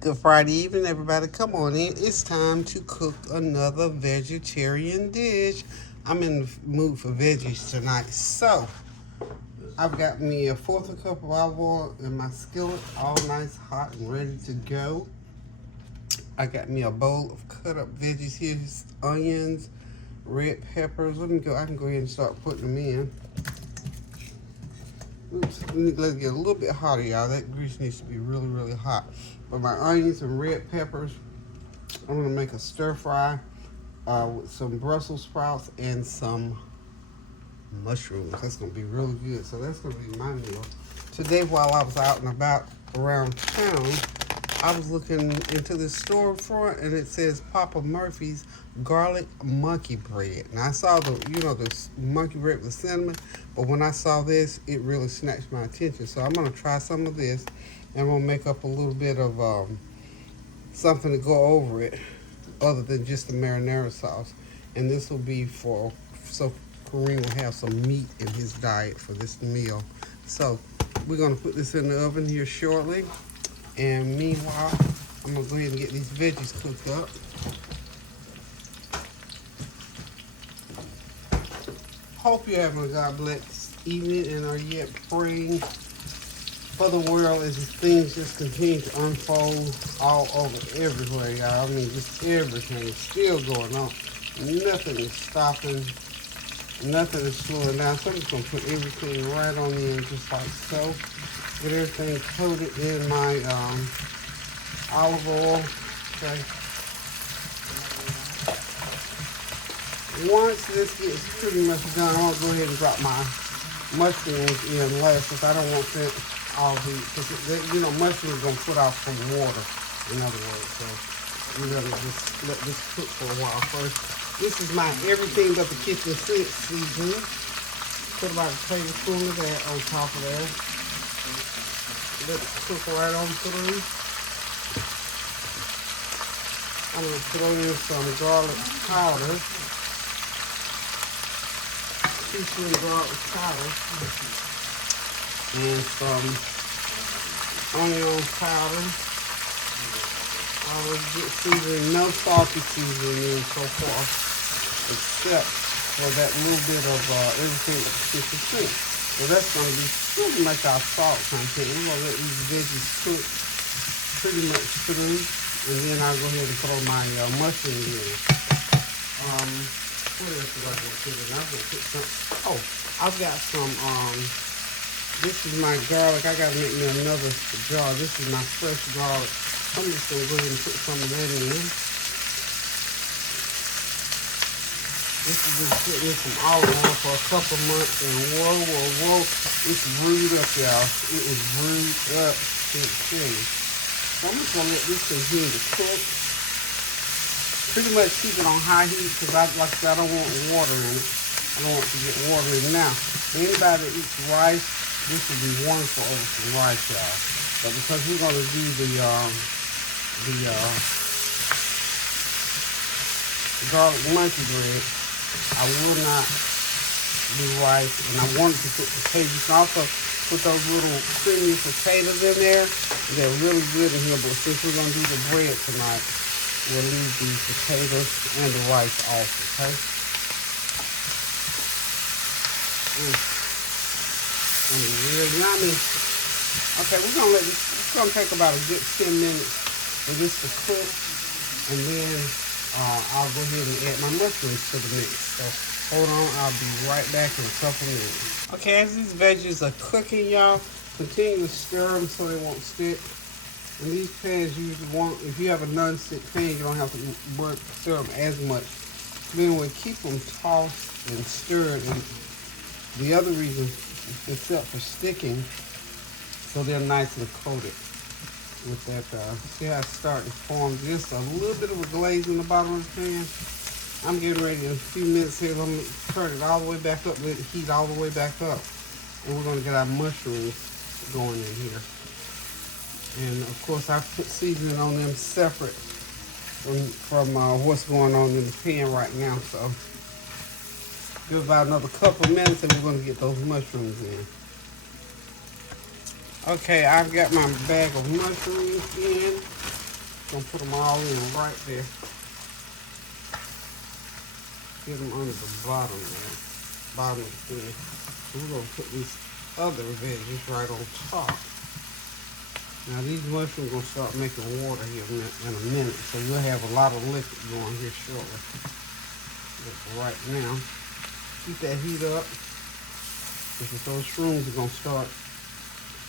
Good Friday evening, everybody. Come on in. It's time to cook another vegetarian dish. I'm in the mood for veggies tonight. So, I've got me a fourth of a cup of olive oil in my skillet, all nice, hot, and ready to go. I got me a bowl of cut up veggies here, onions, red peppers. Let me go. I can go ahead and start putting them in. Oops, let it get a little bit hotter, y'all. That grease needs to be really, really hot. But my onions and red peppers, I'm gonna make a stir fry with some Brussel sprouts and some mushrooms. That's gonna be really good. So that's gonna be my meal. Today, while I was out and about around town, I was looking into the storefront and it says Papa Murphy's garlic monkey bread. And I saw the monkey bread with cinnamon, but when I saw this, it really snatched my attention. So I'm gonna try some of this, and we'll make up a little bit of something to go over it, other than just the marinara sauce. And this will be so Kareem will have some meat in his diet for this meal. So we're gonna put this in the oven here shortly. And meanwhile, I'm gonna go ahead and get these veggies cooked up. Hope you're having a God bless evening and are yet praying for the world as things just continue to unfold all over everywhere, y'all. I mean, just everything is still going on. Nothing is stopping. Nothing is slowing down. So I'm just gonna put everything right on in just like so. Get everything coated in my olive oil. Okay. Once this gets pretty much done, I'm gonna go ahead and drop my mushrooms in last, because I don't want that all the, because mushrooms gonna put off some water. In other words, so we're gonna just let this cook for a while first. This is my everything but the kitchen sink seasoning. Put about a tablespoon of that on top of that. Let it cook right on through. I'm going to throw in some garlic powder. Teaspoon garlic powder. And some onion powder. I will get seasoning, no salty seasoning in so far, except for that little bit of everything but the kitchen sink. So that's going to be pretty much our salt content. We're going to let these veggies cook pretty much through, and then I'll go ahead and throw my mushrooms in. What else do I want to put in? I'm going to put some, I've got some, this is my garlic. I got to make me another jar. This is my fresh garlic. I'm just going to go ahead and put some of that in. This has been sitting in some olive oil for a couple months, and whoa, it's brewed up, y'all. It is brewed up. So I'm just gonna let this continue to cook. Pretty much keep it on high heat, because I don't want water in it. I don't want to get water in it. Now, anybody that eats rice, this would be wonderful over some rice, y'all. But because we're gonna do the garlic monkey bread, I will not do rice, and I wanted to put potatoes. You can also put those little creamy potatoes in there. They're really good in here, but since we're going to do the bread tonight, we'll leave the potatoes and the rice off, okay? It's going to be real yummy. Okay, we're going to let this, it's going to take about a good 10 minutes for this to cook, and then I'll go ahead and add my mushrooms to the mix. So hold on, I'll be right back in a couple minutes. Okay, as these veggies are cooking, y'all, continue to stir them so they won't stick. And these pans usually if you have a non-stick pan, you don't have to stir them as much. Then we keep them tossed and stirred. And the other reason, except for sticking, so they're nice and coated. With that, see how it's starting to form just a little bit of a glaze in the bottom of the pan. I'm getting ready in a few minutes here. Let me turn it all the way back up, let it heat all the way back up. And we're gonna get our mushrooms going in here. And of course, I put seasoning on them separate from what's going on in the pan right now. So give about another couple of minutes and we're gonna get those mushrooms in. Okay, I've got my bag of mushrooms in. Gonna put them all in right there. Get them under the bottom there. Bottom of the thing. We're gonna put these other veggies right on top. Now these mushrooms gonna start making water here in a minute, so we'll have a lot of liquid going here shortly. But right now, keep that heat up, because those shrooms are gonna start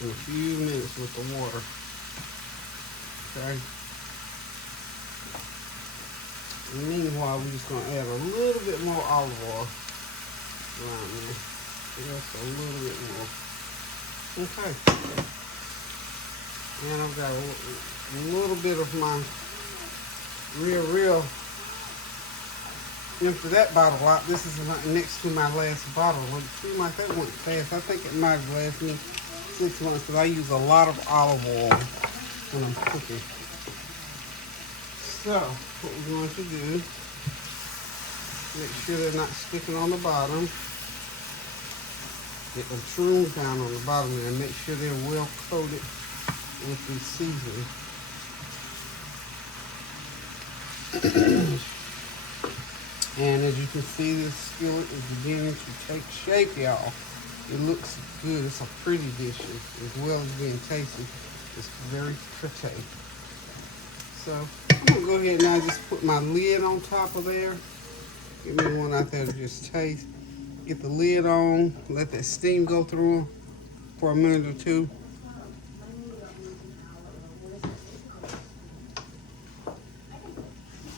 in a few minutes with the water. Okay. And meanwhile, we're just gonna add a little bit more olive oil around there. Just a little bit more. Okay. And I've got a little bit of my real empty that bottle out. This is next to my last bottle. It seemed like that went fast. I think it might have lasted me 6 months because I use a lot of olive oil when I'm cooking. So, what we're going to do, make sure they're not sticking on the bottom. Get the shrooms down on the bottom and make sure they're well coated with the seasoning. And as you can see, this skillet is beginning to take shape, y'all. It looks good. It's a pretty dish as well as being tasty. It's very pretty. So I'm gonna go ahead and just put my lid on top of there. Give me one out there to just taste. Get the lid on, let that steam go through for a minute or two.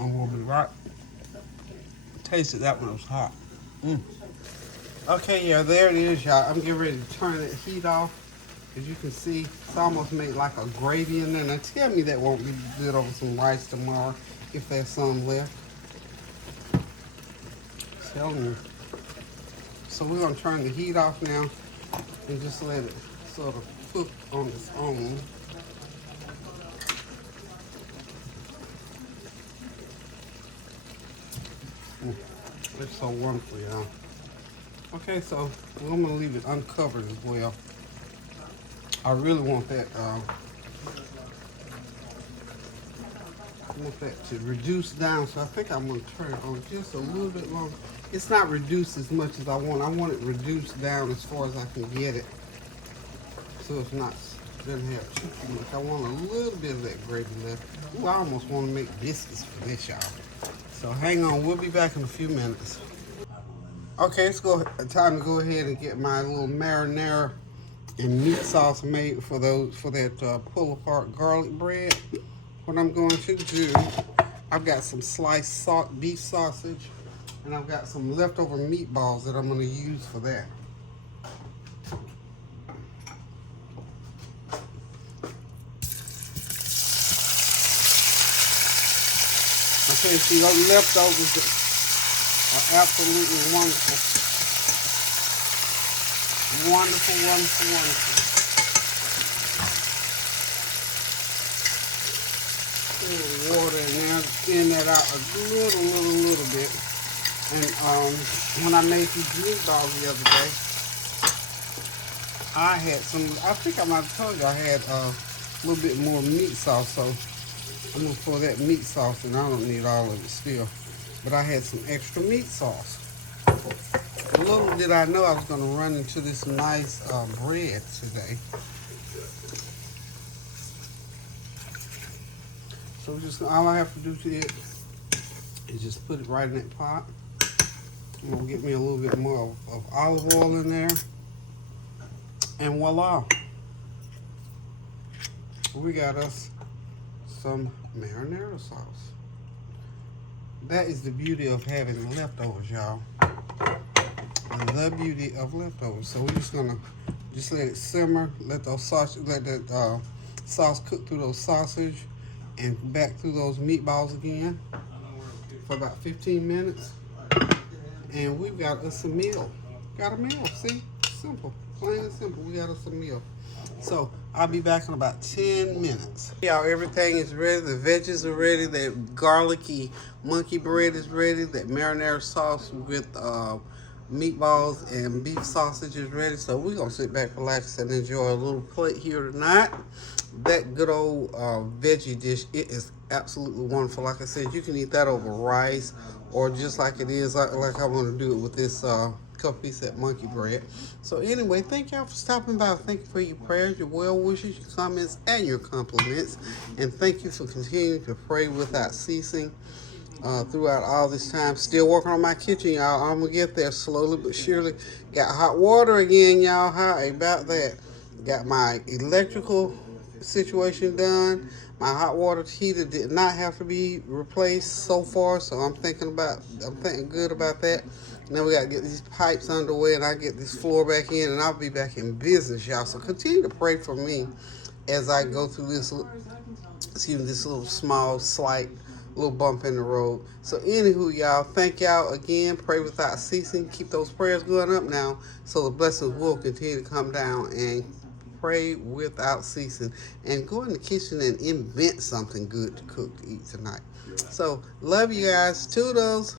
And we'll be right. Tasted that one, it was hot. Okay, yeah, there it is, y'all. I'm getting ready to turn that heat off. As you can see, it's almost made like a gravy in there. Now tell me that won't be good over some rice tomorrow if there's some left. Tell me. So we're gonna turn the heat off now and just let it sort of cook on its own. It's so wonderful, y'all. Okay, so I'm gonna leave it uncovered as well. I really want that. I want that to reduce down, so I think I'm gonna turn it on just a little bit longer. It's not reduced as much as I want. I want it reduced down as far as I can get it, so it's not doesn't have too much. I want a little bit of that gravy left. Ooh, I almost want to make biscuits for this, y'all. So hang on, we'll be back in a few minutes. Okay, it's time to go ahead and get my little marinara and meat sauce made for that pull apart garlic bread. What I'm going to do, I've got some sliced beef sausage, and I've got some leftover meatballs that I'm going to use for that. Okay, see, those leftovers are absolutely wonderful. Wonderful, wonderful, wonderful. A little water in there, thin that out a little bit. And when I made these meatballs the other day, I had some, I think I might have told you I had a little bit more meat sauce, so I'm gonna pour that meat sauce, and I don't need all of it still, but I had some extra meat sauce. Little did I know I was gonna run into this nice bread today. So all I have to do to it is just put it right in that pot. I'm gonna get me a little bit more of olive oil in there, and voila, we got us some marinara sauce. That is the beauty of having leftovers, y'all. The beauty of leftovers. So we're just gonna let it simmer, let that sauce cook through those sausage and back through those meatballs again for about 15 minutes. And we've got us a meal. Got a meal, see? Simple, plain and simple. We got us a meal. So I'll be back in about 10 minutes. Y'all, everything is ready. The veggies are ready. That garlicky monkey bread is ready. That marinara sauce with meatballs and beef sausage is ready. So we're gonna sit back, relax, and enjoy a little plate here tonight. that good old veggie dish, it is absolutely wonderful. Like I said, you can eat that over rice, or just like it is, like I want to do it with this couple piece of monkey bread. So anyway, thank y'all for stopping by. Thank you for your prayers, your well wishes, your comments, and your compliments. And thank you for continuing to pray without ceasing throughout all this time. Still working on my kitchen, y'all. I'm gonna get there slowly but surely. Got hot water again, y'all. How about that? Got my electrical situation done. My hot water heater did not have to be replaced so far, so I'm thinking good about that. Now we gotta get these pipes underway, and I get this floor back in, and I'll be back in business, y'all. So continue to pray for me as I go through this little small, slight little bump in the road. So anywho, y'all, thank y'all again. Pray without ceasing. Keep those prayers going up now, so the blessings will continue to come down. And pray without ceasing. And go in the kitchen and invent something good to cook to eat tonight. So love you guys. Toodles.